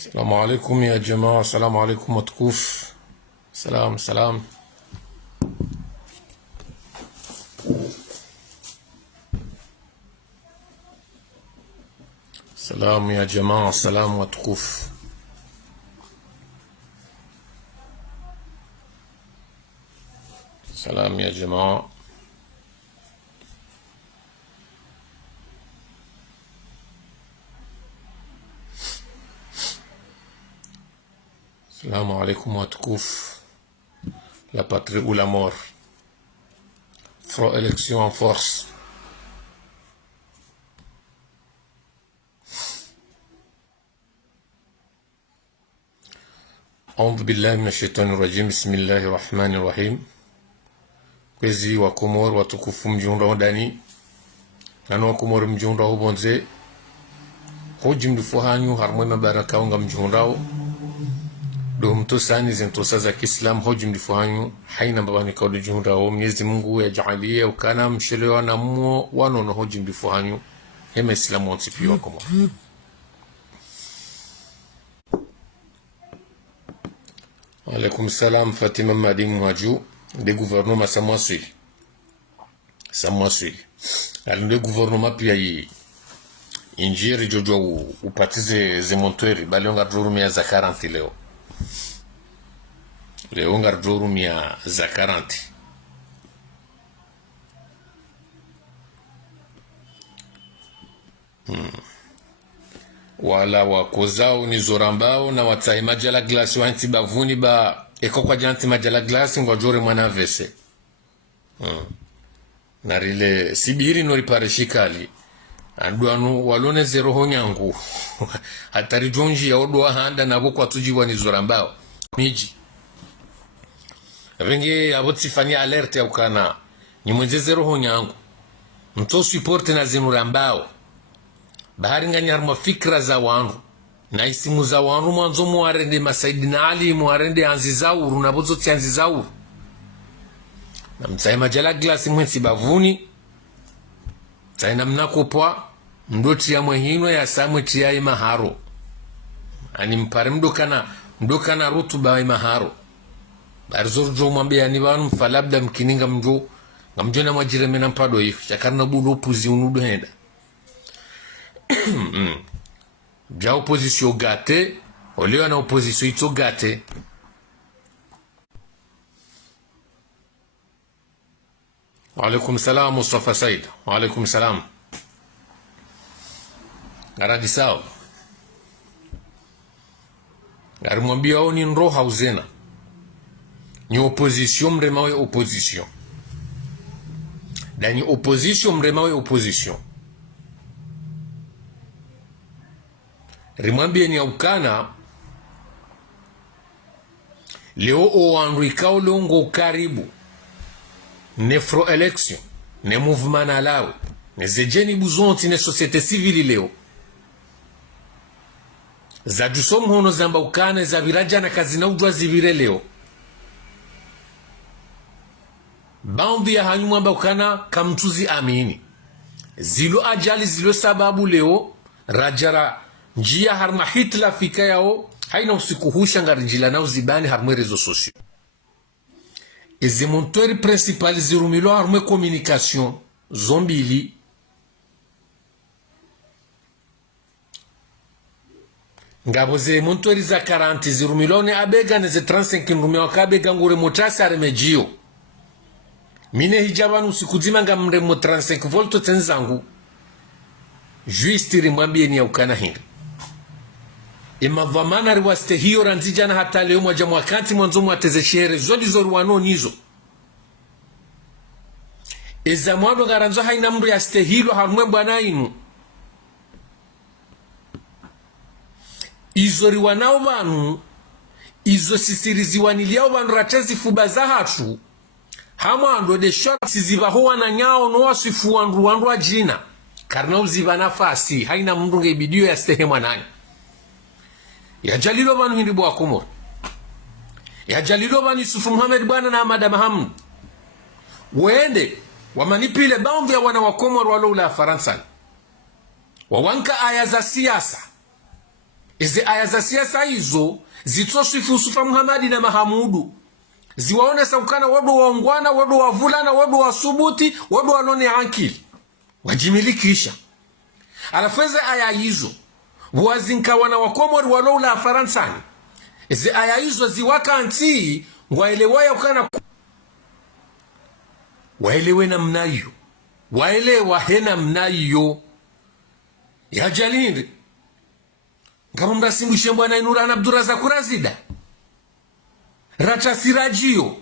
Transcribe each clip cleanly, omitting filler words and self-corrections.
السلام عليكم يا جماعة. السلام عليكم متكوف. سلام سلام. سلام يا جماعة. سلام متكوف. سلام يا جماعة. السلام عليكم متكوف. La patrie ou la mort. Front élection en force. أعوذ بالله من الشيطان الرجيم. بسم الله الرحمن الرحيم. Kwezi wa Komoro watukufu mjunra ndani nanu wa Komoro mjunra ubonze hoji mdufu hanyu harmwe mabaraka unga mjunrao do mtosani zentosa za Kiislam. Hoji mdufu hanyu haina mbabani kaudu junrao. Mwenyezi Mungu yajalie ukana mshelewa na muo wanono hoji mdufu hanyu hema Islamu wansipiwa Komoro. Alaikum salam. Fatima Madi Mwaju de gouvernement Samoa-Swili alinde gouvernement pia yi injiri jojo upatize zemontweri bali nga drurumia za 40 leo nga drurumia za 40 wala wakozao ni zorambao na watai majala glasi wanti bavuni ba eko kwa janti majala glasi ngwajore mwana vese na rile sibiri nori parishikali anduanu walone zero honyangu hatari jonji ya odwa handa na boku atujiwa ni zorambao miji renge abotifani alerte ya ukana ni mwenze zero honyangu mto supporte na zinurambao bahari ngani harma fikra za wanu na isimu za wanu mwanzo muarende Masaidina Ali muarende anzi zauru na bozo tianzi zauru na mtsaye majala glasi mwensi bavuni tsaye na mnakopwa mdoti ya mwehino ya samwe tiyae maharo ani mpare mdokana rutuba ya maharo barizoro jo mwambia ni wanu mfalabda mkininga mjo ngamjo na mwajireme na mpado hiyo chakarna budo puzi unudu henda bya opposition gate olio na opposition ito gate. Wa alaikum salam Mustafa Said. Wa alaikum salam. Garadi sawa. Gari mwambia hao ni nro hauzena. Ni opposition mremawe opposition. Dani opposition mremawe opposition. Rimwambie ni aukana leo owandu ikao longo karibu nefro election ne mouvement alawe ne zejeni buzonti ne societe civile leo za dusom hono zamba ukana za viraja na kazi na udwa zivire leo baundi ya hanyu mwamba ukana kamtuzi amini zilo ajali zilo sababu leo rajara njia harma hitla fika yao haina usikuhusha ngarijila na uzibani harma rezo sosio eze montori principal zirumilo harma communication zombili ngabo ze montori za 40 zirumilo ne abega ne ze 35 nrumio wakabega ngure motasi aremejio mine hijabanu usikuzima nga mremo 35 volto tenzangu juistiri mwambie ni ya ukana hinga ima dhamana riwaste hiyo ranzijana hata leo mwaja mwakati mwanzo mwateze shere zodi zoru wano nizo eza mwado garanzo haina mru ya ste hilo harumwe bwana inu izo riwanao banu izo sisirizi waniliao banu ratezi fubaza hatu hama ando de shot sizibaho wana nyao noa sifu wandu jina karna uziba nafasi haina mru ngebidio ya stehe mwanani ya jalilo banu hindi bwa Komoro ya jalilo banu Yusufu Muhammad bwana na Ahmad Mahamud wende wamanipile baadhi ya wana wa Komoro walo la Faransa wawanka aya za siasa Izi aya za siasa hizo zitoswifu Sufa Muhamadi na Mahamudu ziwaone saukana wadu waungwana, wadu wavulana, wadu wasubuti, wadu walone akili wajimilikisha. Alafeze aya hizo wazinka wana wakomori waloula Faransani. Izi aya hizo ziwaka anti waelewaya ukana waelewe na mnayo, waelewa hena mnayo ya jalindi ngamo mrasimwishe Bwana Inurana Abdurazak Kurazida racha sirajio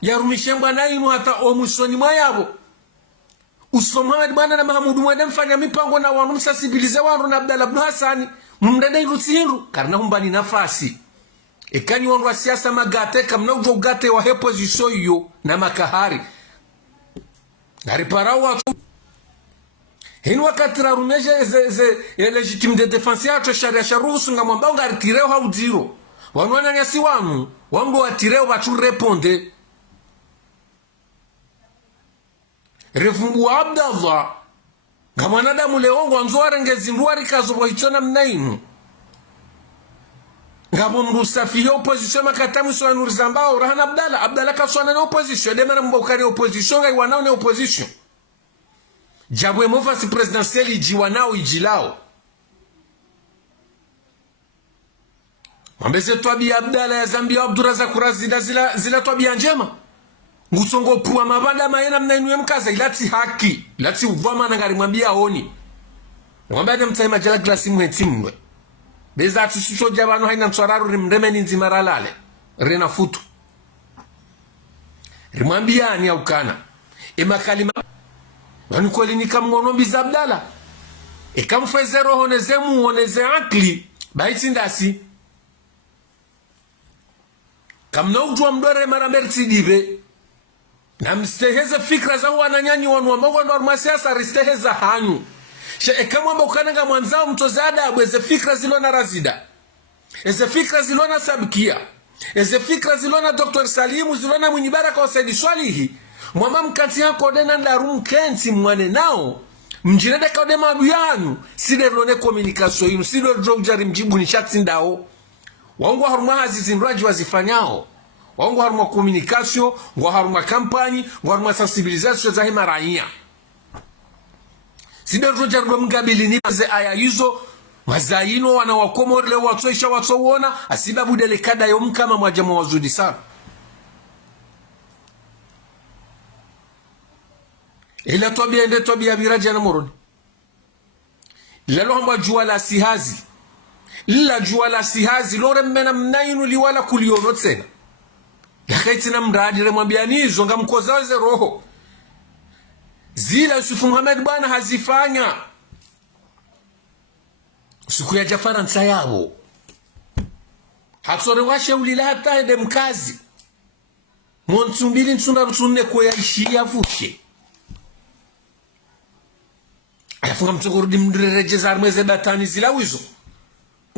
yarumishe Bwana inu hata omusoni mwayabo Uso Muhammad Bwana na Mahamudu mwede mfanya mipango na wanu msasibilize wanu na Abdalla Abdu Hasani mumdede irutsihindu karna humbani nafasi ekani wanu wa siasa magate kamna ujo ugate wa hepo zishoyo na makahari nariparau watu hinu wakati rarumeje ze legitime de defense yacho sharia sharuhusu nga mwambao nga ritireo haudiro wanu wananyasi wanu wangu watireo wachu reponde refumbu wa Abdallah nga mwanadamu leongo wanzuwa rengezi mruwa rikazubo hichona mnainu nga mrusafi ya opposition makatamu suwa nurizambao rahana Abdallah kasuwana na opposition dema na mbokari opposition nga iwanao na opposition jabwe mofasi presidentiali ijiwanao ijilao Mwambeze tuwabi Abdallah ya Zambia Abdurazak Kurazida zila tuwabi njema Ngusongo puwa mabanda mayena mnainu ya mkaza ilati haki ilati uvama na ngari mwambia honi mwambia na mtaima jala glasi muhetimwe beza atusucho jabano haina mswararu rimremeni nzimaralale rena futu rimwambia ni ya ukana ima kalima wanukweli ni kamngonombi za Abdallah ikamfeze roho nezemu oneze akli baiti ndasi kamna ujua mdore maramerti dibe na msteheze fikra za wananyanyi wanu wamagwa ndo armasiasa risteheza hanyu kama mba ukananga mwanzao mtozada abu eze fikra zilona razida eze fikra zilona sabikia eze fikra zilona Dr. Salimu zilona Mwenyibaraka wa Saidi Swalihi mwama mkanti yako dena ndarumu kenti mwane nao mjirede kwa dema adu yanu side lone komunikasyo inu side drogjari mjibu ni shati ndao wangu haruma hazizi nraji wazifanyao wangu haruma komunikasyo wangu haruma kampani wangu haruma sensibilizasyo za hima raia side drogjari mgabili ni ze aya hizo mazaino wana wakomori leo watoisha watowona asibabu delikada yomkama mwajama wazudi sana ila tobia ende tobia biraja na moroni lalo hamba juala sihazi lila juala sihazi lore mmena mnainu liwala kuliono tena lakaitina mradi remwambia nizo nga mkozaweze roho zila Yusufu Muhammad bana hazifanya siku ya Faransa yao hatsore washe ulila hata ende mkazi mwontumbili nsunda rutunne kwa ya ishi ya fushe alafu nga mtogorudi mdrereje zarmwe ze batani zila wizo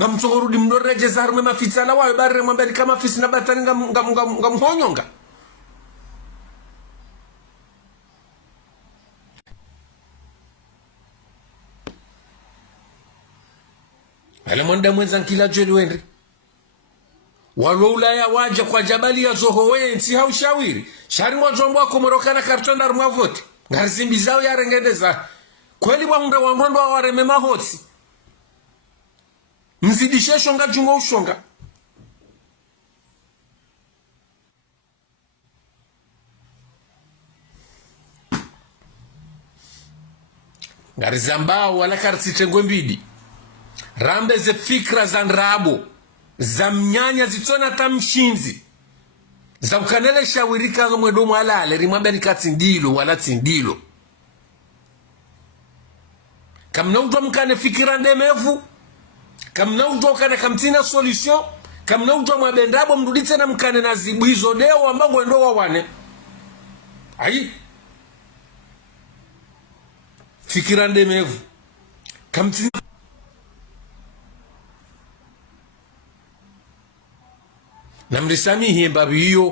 nga mtogorudi mdrereje zarmwe mafitala wawe barre mwambeni kama fisi na batani nga mhonyonga ala mwanda mwenza nkila jeli wenri walwa ulaya waja kwa jabali ya zoho wensi hau shawiri shari wajombo wako morokana kartonda rumwa vote ngarizimbi zao ya rengedeza kweli wahunga wanrondo wa wareme mahoti mzidishe shonga jungo ushonga ngarizambao wala karsitengwe mbidi rambe ze fikra za nrabo za mnyanya zitona tamshinzi za ukanele shawirika mwedomu alale rimwambia nikatindilo wala tindilo kamna ujwa mkane fikira ndemevu kamna ujwa mkane kamtina solution kamna ujwa mwabendabo mrudite na mkane na zibu hizo deo wambangu endo wawane ayi fikira ndemevu kamtina na mrisami hiye mbabi hiyo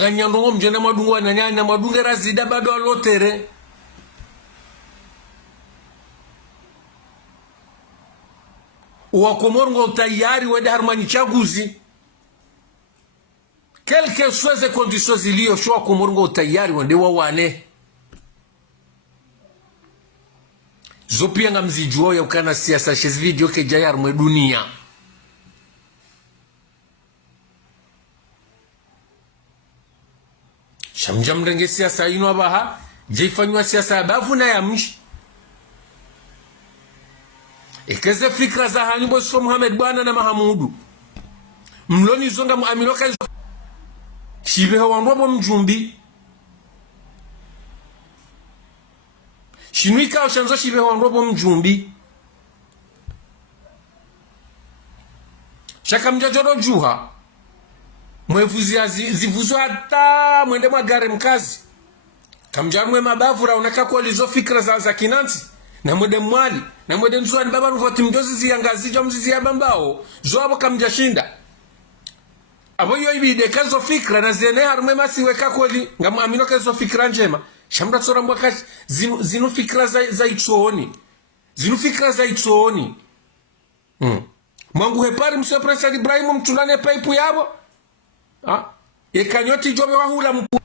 nganyandongo mjena madungu wananyanya madungu razida bado alotere uwakomoru tayari wende harmani chaguzi quelque soit les conditions zilio shwa komoru tayari wende wawane zopia nga mzijuo ya ukana siasa shes video ke jayar mwe dunia shamjam renge siasa ino abaha jeifanywa siasa abavu na ya mshi ekeze fikra za hanyubo so Muhammad bwana na Mahamudu mloni zonga muamiloka shibeho wanrobo mjumbi shinuika oshanzo shibeho wanrobo mjumbi shaka mjajoro juha mwevuzi zivuzo hata mwende magare mkazi kamjanwe mabavu raunaka kwa lizo fikra za kinansi na mwede mwali na mwede nzuani baba rufati mjozi ziyangazi mzizi ya bambao zo abo kamjashinda abo yo ibide kazo fikra na zene harume masiwe kakoli ngamu amino kazo fikra njema shamra tsora mwaka zinu fikra za itsoni zinu fikra za itsoni mwangu hepari msio President Ibrahim mtunane paipu yabo ekanyoti jobe wahula mpu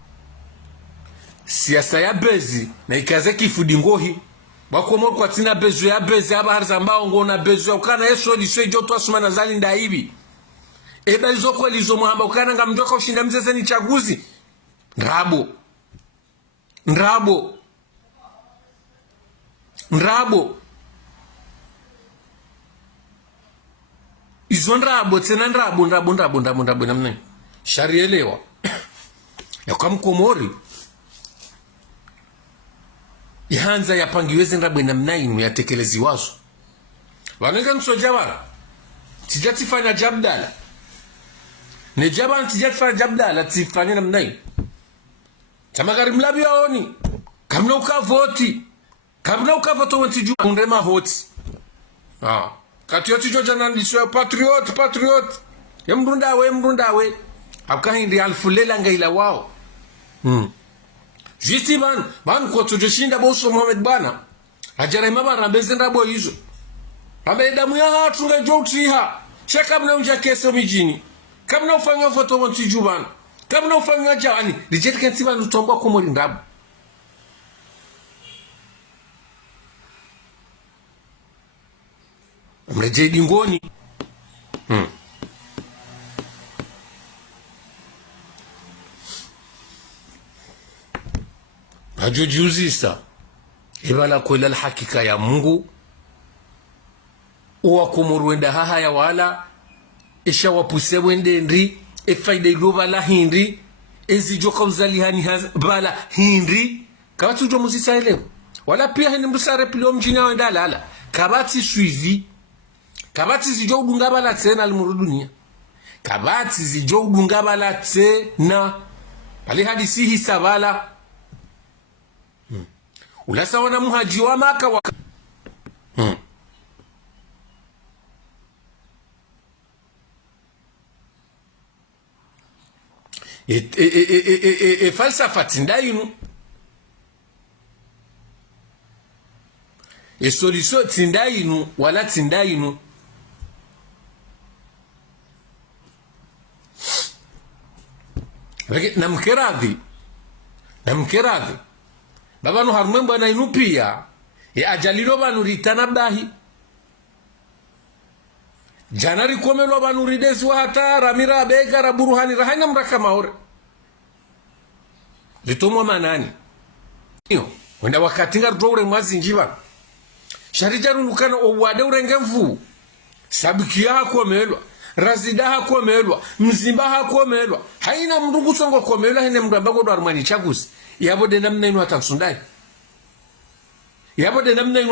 siasa ya bezi na ikaze kifudi ngohi wakomoru kwa tina bezu ya bezi aba harza mbao ngona bezu ya ukana yeso liswe joto asumana zali ndaibi eba izoko lizo muhamba ukana nga mjoka ushinda mzeze ni chaguzi nrabo izo nrabo tena nrabo namna sharielewa ya kwa mkomori ihanza ya pangiwezi nrabo namna inu ya tekelezi wazo wanenga nsojawara tijatifanya jabdala ne jaban tijatifanya jabdala tifanya namna inu tamagari mlabi waoni kamna ukavoto wentijua undema hoti kati yoti joja nandiswa patriot ya mrundawe hapka hindi alfulela ngaila wao jisi ban kwa tujishinda boso Muhammad bana hajara imaba rambezi nrabo hizo rambe damu ya hatu nga joktiha shaka mna unja kese mijini kamna ufanya foto wentijua bana kamna ufanya jani lijeti kansiba nutomba kumori nrabo mreje dingoni hajujiuzisa ibala kwela hakika ya Mungu uwa kumurwenda haha ya wala isha wapuse wende ndri efaida iloba la hindi ezijoka uzalihani bala hindi kabati ujo muzisa elewa wala pia hindi mbusare pili omjini ya wenda lala kabati suivi kabati zijo udungabala tena alimurudunia kabati zijo udungabala tena pali hadisi hisabala ulasa wana muhaji wa maka waka falsafa tindainu solution tindainu wala tindainu namkeradhi babanu harumemba na inu pia ajalilo banu ritana bahi janari komelo banu ridesi wa hata ramira bega raburuhani rahana mraka maore litomwa manani iyo wenda wakati nga rutore mwazi njiba sharijaru nukana owade urenge mfu sabikia hakomelwa razida hakomelwa mzimba hakomelwa haina mrungu songo komelwa hene mrambako do armani chaguzi yabo de namna inu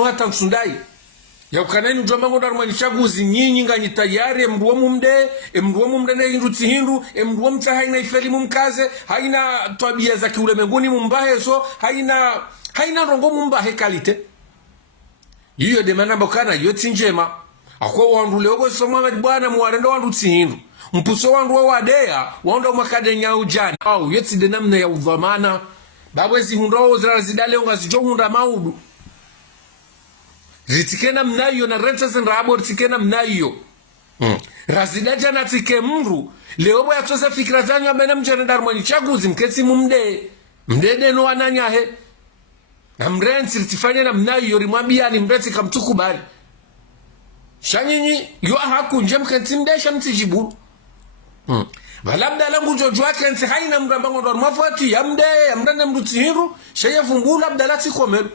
hata msundai yakana inu jombango do armani chaguzi nyinyi ngani tayari mruwa mumde ne hindu tihindu mruwa mta haina ifeli mumkaze haina tabia za kiulemenguni mumbahe so haina rongo mumbahe kalite yiyo de manamba kana yoti njema akwa wandu leogo so Muhammad bwana muwarendo wandu tihindu mpuso wandu wa wadea wanda mwakade nya ujana au yeti de namna ya udhamana babwezi hundowo zidale unga zijohunda maudu ritikena mnayo na renta zinrabo ritikena mnayo razidaja na tike mru leo bwa yatoza fikira zanyu amena mjane darmani chaguzi mkesi mdede no ananyahe na mrensi ritifanya na mnayo rimwambia ni mrensi kamtukubali shanyinyi yu haku nje mkenti mdesha mtijibu valabda langu jojua kenti haina mrambango ndo mafati ya mrende mrutihiru shaya fungu labda lati komeru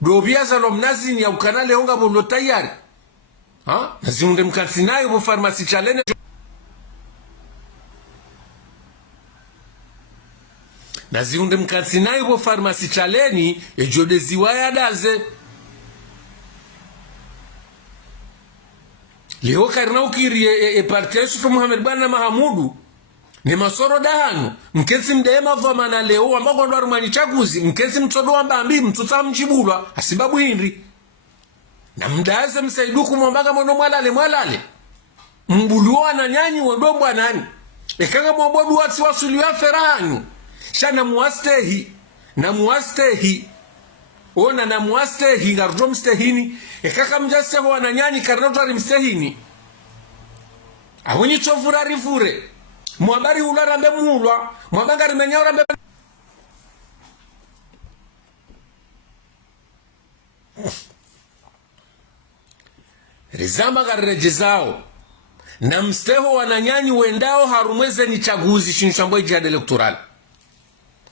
dobia zalo mnazi ya ukanale honga bondo tayari naziunde mkenti nayo bo farmasi chalene naziunde mkenti nayo bo farmasi chaleni ejode ziwaya daze leo karna ukiri parti Yusuf Muhammad bana Mahamudu ni masoro dahanu mkesi mdema dhamana leo ambako ndo arumani chaguzi mkesi mtodo wa mbambi mtuta mchibulwa asibabu hindi na mdaze msaiduku mwambaga mwono mwalale mbuluwa na nyanyi wadombo nani ekanga mwabodu wati wasuli wa ferahanyu shana muwastehi ona na muwastehi ngardo mstehini ekaka mjasteho wananyani karnotari mstehini awonyi chofura rifure mwabari ularambe mulwa mwabangari menyarambe rizama garejezao na msteho wananyani wendao harumweze ni chaguzi shinshambo jihad electoral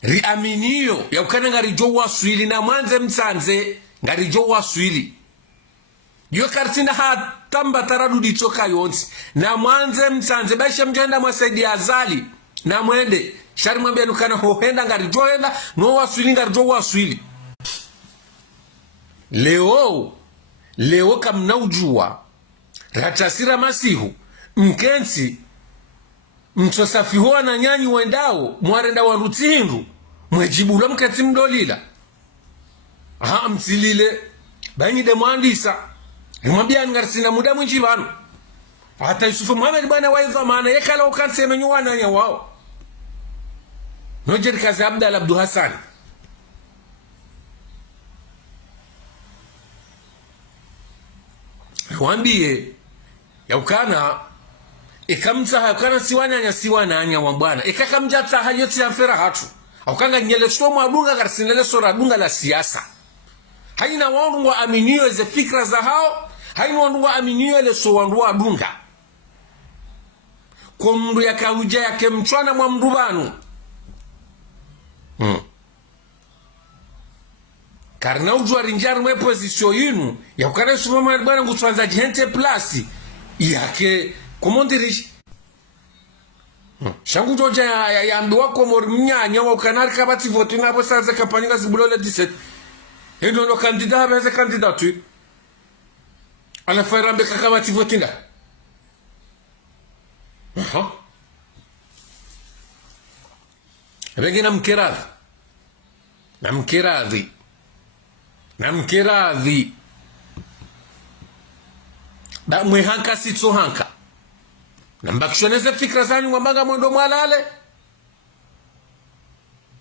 riaminiyo ya ukana ngarijo waswili na mwanze msanze ngarijo waswili yo kartina hatamba taradudi choka yonsi na mwanze msanze baisha mjenda mwasaidi azali na mwende shari mwambia nukana hohenda ngarijo henda no waswili ngarijo waswili leo kamna ujua ratasira masihu mkensi mtosafi huwa na nyanyi wendao mwarenda wa rutihindu mwejibula mkati mdolila msilile banyi de mwandisa mwambia ngarsina muda mwinji banu hata Yusufu Muhammad bana waiza maana yekala ukanse menyu wananya wao nojeri kazi Abdalla Abdu Hassan wambie ya ukana ikamtsaha kana siwananya wambwana ikakamjatsa hayoti ya fera hatu aukanga nyele somo adunga karsinele sora adunga la siasa haina wandu wa aminio ze fikra za hao haina wandu wa aminio le so wandu wa adunga kwa mndu ya kauja yake mchwana mwa mrubanu karna ujua rinjari mwe pozisyo yinu ya ukana Superman bwana ngutwanza jihente plasi yake komondirish shangu joja ya ambiwa komor mnyanya wa ukanari kabati votu na bosaze kampani ga zibulole 17 endo no kandida habeze kandidatu ala farambe kakabati votinda Regina mkiradhi ba mwehanka sitso hanka nambakishoneze fikra zanyu ngwambaga mwendo mwalale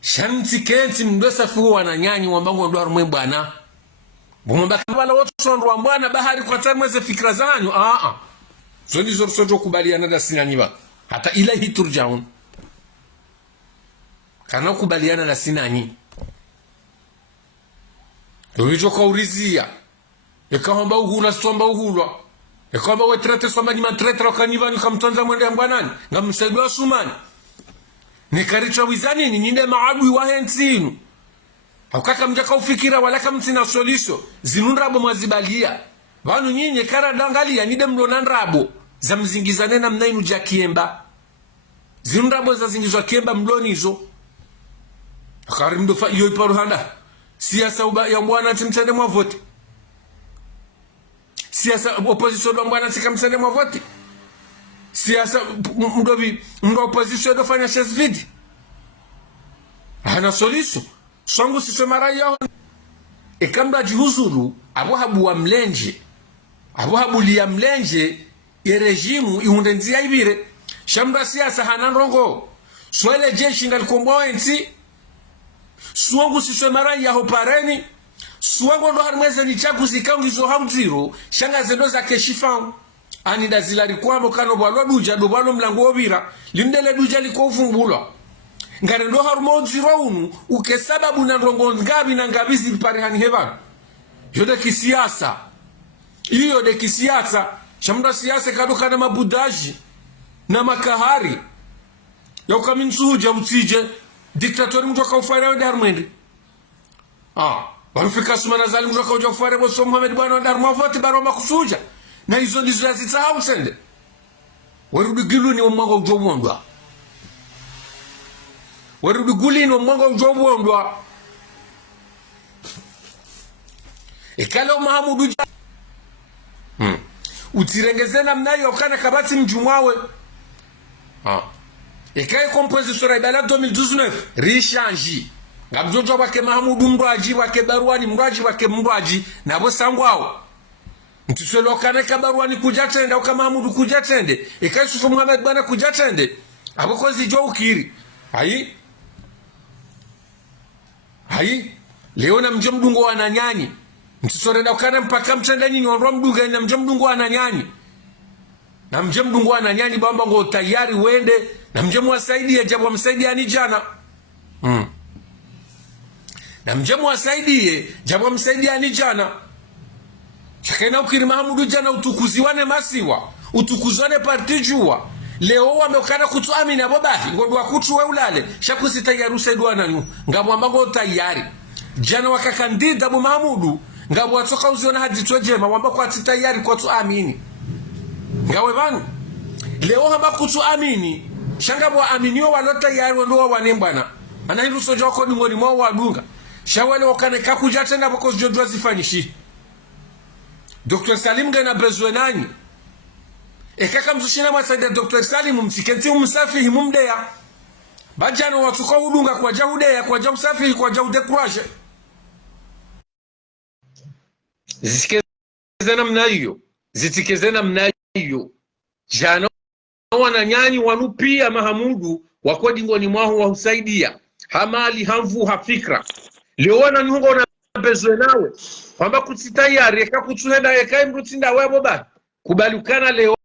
shanti kenti mdosa fuwa na nyanyi ngwambaga mwendo warumwe bwana bumambaka wala wotu sondu wa mbwana bahari kwa tamweze fikra zanyu zondi zorsojo kubaliana da sinanyiba hata ilahi turjaun kana kubaliana na sinanyi Dovijo kaurizia ekahamba uhula stomba uhulwa ekamba wetrete somani matretra kanivani kamtonza mwende mbwanani ngamsaidwa sumani nikaricha wizani nyinde maadui wa hensinu haukaka mjaka ufikira wala kamtina solisho zinunrabo mwazibalia vanu nyinyi kara dangalia nide mlona nrabo za mzingizane na mnainu jakiemba zinunrabo za zingizwa kiemba mlonizo akarimdo fa iyo iparuhanda siasa ya mbwana timsende mwa vote siasa opposition wa mbwana tikamsende mwa vote siasa mdo opposition do fanya chesvidi hana solution songo sisomara yao ekamba jihuzuru abo habu liya mlenje ye regimu ihunde nzia ibire shamra siasa hananrongo swele jeshi ngalikomboa nti suwangu siswe mara ya hopareni suwangu ndo harmeze ni chagu zikangizo hamziro shanga zendo za keshifa ani dazilari kwamo kano bwalo duja do bwalo mlango obira lindele duja liko ufumbulwa ngare ndo harumo ziro unu uke sababu na rongo ngabi na ngabizi pare hani hevan yode kisiasa iyo de kisiasa shamra siasa kadoka na mabudaji na makahari ya ukaminsuja utije diktatori mtu akaufanya wa darmende warufika sumana zali mtu akauja ufare boso Muhammad bwana wa darma vote baro makusuja na hizo ndizo zisahau sende warudi giluni wa mwanga ujobondwa warudi gulini wa mwanga ujobondwa ikalo Mahamudu utirengezena mnayo kana kabati mjumwawe ikaye kompozi sura ibala 2019 rishanji ngabjojo wake Mahamudu mraji wake Baruani mraji wake mraji nabo sangwao mtuswelo kana kabaruani kujatenda uka Mahamudu kujatende ikaye Sufu Muhammad bwana kujatende abokozi jo ukiri hai leo na mjomdungo wananyani mtusorenda ukana mpaka mtenda nyinyi wanro mduga na mjomdungo wananyani na mjomdungo wananyani bamba ngo tayari wende na mjemu wasaidie jabu wamsaidie ani jana na mjemu wasaidie jabu wamsaidie ani jana shakaina ukiri Mahamudu jana utukuziwane masiwa utukuzwane partijua leo wameukana kutuamini abobahi ngondo wakutu we ulale shakusi tayari usaidwa nanyu ngamwamba ngo tayari jana wakakandida bu Mahamudu ngabu watoka uziona hadi twejema wamba kwa tayari kwa tuamini ngawe banu leo hamba kutuamini shanga bwa aminio walota yari wendo wanembana ana hiru sojo ko ni ngoni mwa wadunga shawale wakane kakuja tena bako jodwa zifanyishi Dr. Salim gana bezwenani ekaka mzushina masaida Dr. Salim msikenti umsafihi mumdeya bajano watuka udunga kwa jahudeya kwa jamsafihi kwa jahude kuraje zitikezena mnayo jana wananyani wanupia Mahamudu wakodi ngoni mwahu wa husaidia hamali hamvu hafikra leo wana nyungo na bezwe nawe kwamba kutitayari eka kutuhenda eka imrutinda webo ba kubalukana leo